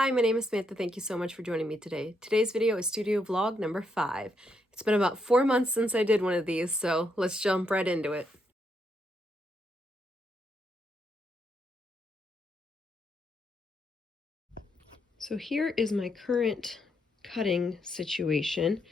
Hi, my name is Samantha. Thank you so much for joining me today. Today's video is studio vlog number 5. It's been about 4 months since I did one of these, so let's jump right into it. So here is my current cutting situation.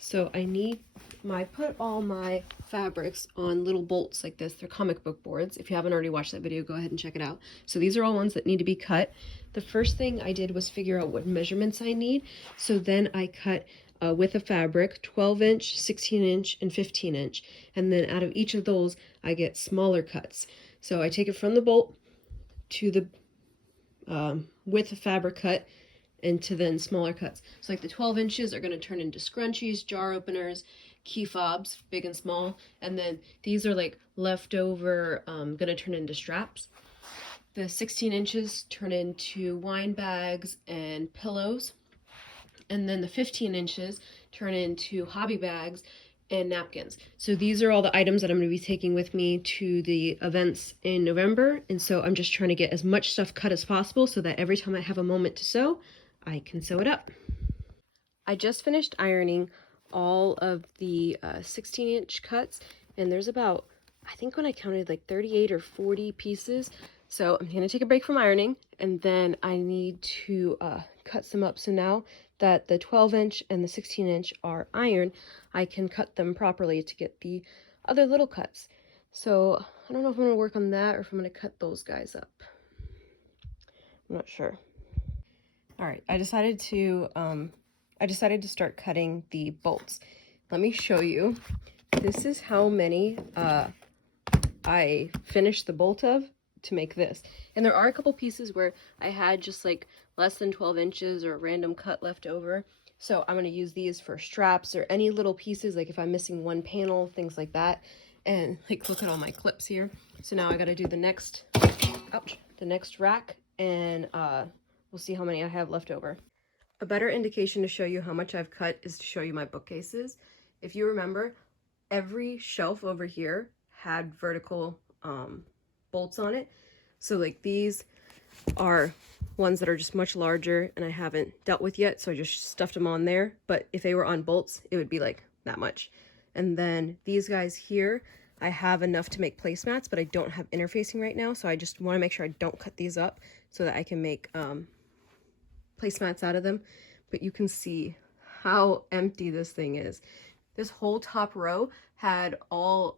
So I put all my fabrics on little bolts like this. They're comic book boards. If you haven't already watched that video, go ahead and check it out. So these are all ones that need to be cut. The first thing I did was figure out what measurements I need. So then I cut with a fabric, 12 inch, 16 inch, and 15 inch. And then out of each of those, I get smaller cuts. So I take it from the bolt to the with a fabric cut into then smaller cuts. So like the 12 inches are going to turn into scrunchies, jar openers, key fobs, big and small. And then these are like leftover, going to turn into straps. The 16 inches turn into wine bags and pillows. And then the 15 inches turn into hobby bags and napkins. So these are all the items that I'm going to be taking with me to the events in November. And so I'm just trying to get as much stuff cut as possible so that every time I have a moment to sew, I can sew it up. I just finished ironing all of the 16-inch cuts, and there's about, I think when I counted, like 38 or 40 pieces. So I'm going to take a break from ironing, and then I need to cut some up. So now that the 12-inch and the 16-inch are ironed, I can cut them properly to get the other little cuts. So I don't know if I'm going to work on that or if I'm going to cut those guys up. I'm not sure. All right, I decided to start cutting the bolts. Let me show you. This is how many I finished the bolt of to make this. And there are a couple pieces where I had just like less than 12 inches or a random cut left over. So I'm going to use these for straps or any little pieces, like if I'm missing one panel, things like that. And like, look at all my clips here. So now I got to do the next rack, and we'll see how many I have left over. A better indication to show you how much I've cut is to show you my bookcases. If you remember, every shelf over here had vertical bolts on it. So like these are ones that are just much larger and I haven't dealt with yet, so I just stuffed them on there. But if they were on bolts, it would be like that much. And then these guys here, I have enough to make placemats, but I don't have interfacing right now, so I just want to make sure I don't cut these up so that I can make placemats out of them. But you can see how empty this thing is. This whole top row had all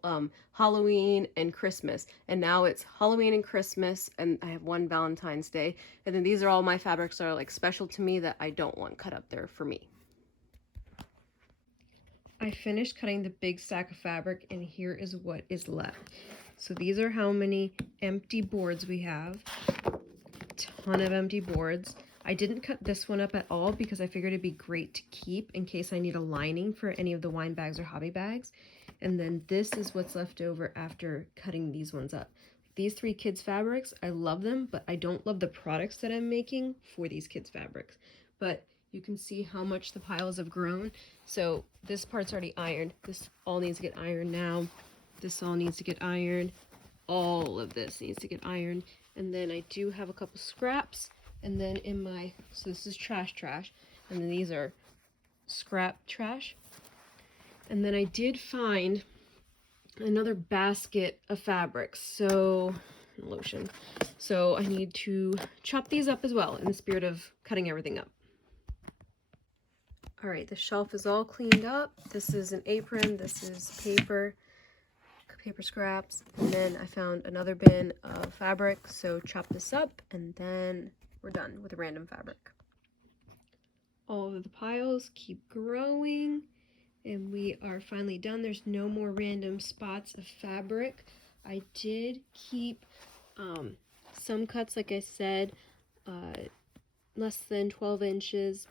Halloween and Christmas, and now it's Halloween and Christmas, and I have one Valentine's Day, and then these are all my fabrics that are like special to me that I don't want cut up there for me. I finished cutting the big stack of fabric, and here is what is left. So these are how many empty boards we have. A ton of empty boards. I didn't cut this one up at all because I figured it'd be great to keep in case I need a lining for any of the wine bags or hobby bags. And then this is what's left over after cutting these ones up. These 3 kids fabrics, I love them, but I don't love the products that I'm making for these kids fabrics. But you can see how much the piles have grown. So this part's already ironed. This all needs to get ironed now. This all needs to get ironed. All of this needs to get ironed. And then I do have a couple scraps. And then so this is trash, and then these are scrap trash. And then I did find another basket of fabrics, so lotion. So I need to chop these up as well in the spirit of cutting everything up. All right, the shelf is all cleaned up. This is an apron, this is paper scraps, and then I found another bin of fabric, so chop this up, and then we're done with random fabric. All of the piles keep growing, and we are finally done. There's no more random spots of fabric. I did keep some cuts, like I said, less than 12 inches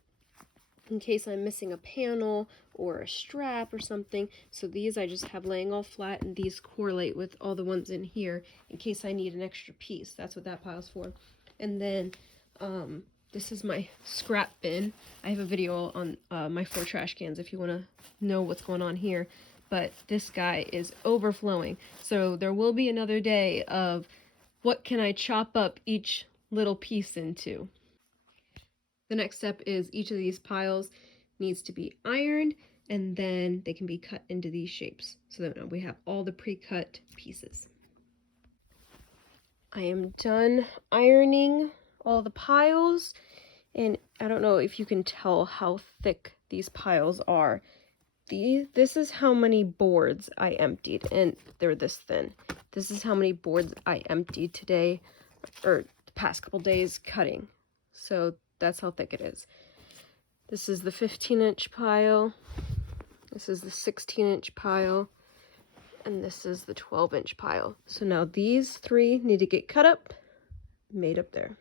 in case I'm missing a panel or a strap or something. So these I just have laying all flat, and these correlate with all the ones in here in case I need an extra piece. That's what that pile's for. And then this is my scrap bin. I have a video on my 4 trash cans if you want to know what's going on here. But this guy is overflowing. So there will be another day of what can I chop up each little piece into. The next step is each of these piles needs to be ironed, and then they can be cut into these shapes so that we have all the pre-cut pieces. I am done ironing all the piles, and I don't know if you can tell how thick these piles are. This is how many boards I emptied, and they're this thin. This is how many boards I emptied today, or the past couple days cutting. So that's how thick it is. This is the 15-inch pile, this is the 16-inch pile, and this is the 12-inch pile. So now these three need to get cut up, made up there.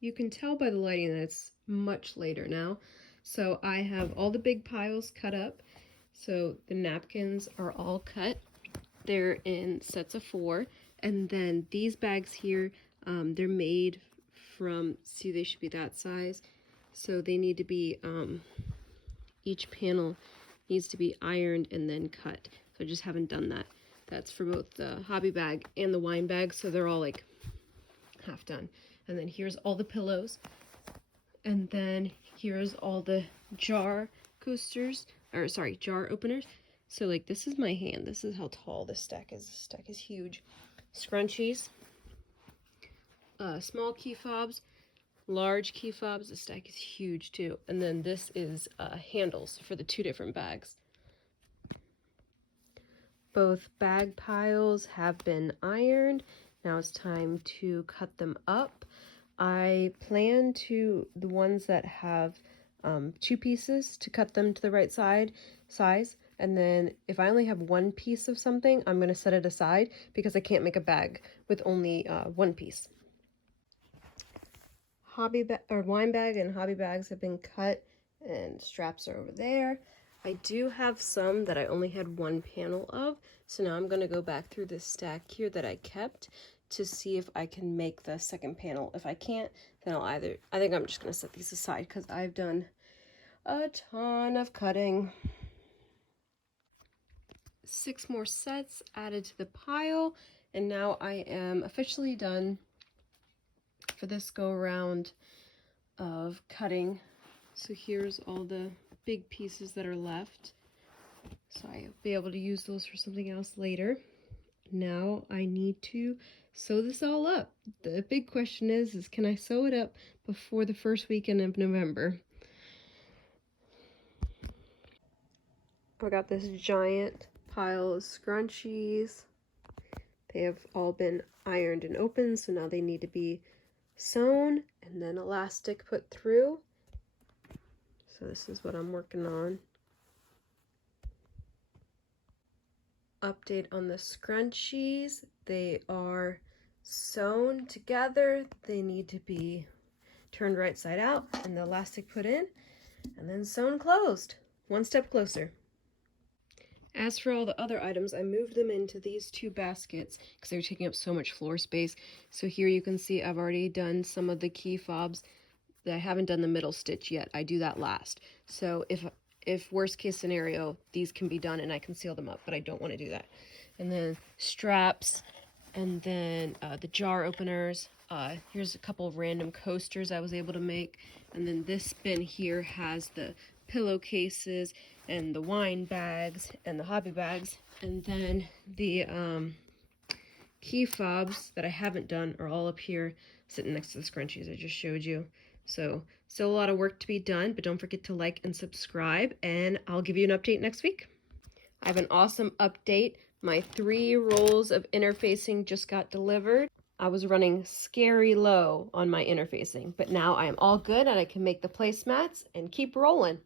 You can tell by the lighting that it's much later now. So I have all the big piles cut up. So the napkins are all cut. They're in sets of 4. And then these bags here, they're made from, see, they should be that size. So they need to be, each panel needs to be ironed and then cut. So I just haven't done that. That's for both the hobby bag and the wine bag. So they're all like half done. And then here's all the pillows. And then here's all the jar coasters, or sorry, jar openers. So like this is my hand. This is how tall this stack is. This stack is huge. Scrunchies, small key fobs, large key fobs. The stack is huge too. And then this is handles for the 2 different bags. Both bag piles have been ironed. Now it's time to cut them up. I plan to, the ones that have 2 pieces, to cut them to the right size. And then if I only have 1 piece of something, I'm going to set it aside because I can't make a bag with only 1 piece. Wine bag and hobby bags have been cut and straps are over there. I do have some that I only had 1 panel of, so now I'm going to go back through this stack here that I kept to see if I can make the second panel. If I can't, then I think I'm just going to set these aside because I've done a ton of cutting. 6 more sets added to the pile, and now I am officially done for this go around of cutting. So here's all the big pieces that are left, so I'll be able to use those for something else later. Now I need to sew this all up. The big question is can I sew it up before the first weekend of November? I got this giant pile of scrunchies. They have all been ironed and opened, so now they need to be sewn and then elastic put through. So this is what I'm working on. Update on the scrunchies. They are sewn together. They need to be turned right side out and the elastic put in and then sewn closed. One step closer. As for all the other items, I moved them into these 2 baskets because they were taking up so much floor space. So here you can see I've already done some of the key fobs. I haven't done the middle stitch yet. I do that last. So if worst case scenario, these can be done and I can seal them up, but I don't want to do that. And then straps, and then the jar openers. Here's a couple of random coasters I was able to make. And then this bin here has the pillowcases and the wine bags and the hobby bags. And then the key fobs that I haven't done are all up here sitting next to the scrunchies I just showed you. So still a lot of work to be done, but don't forget to like and subscribe, and I'll give you an update next week. I have an awesome update. My 3 rolls of interfacing just got delivered. I was running scary low on my interfacing, but now I am all good and I can make the placemats and keep rolling.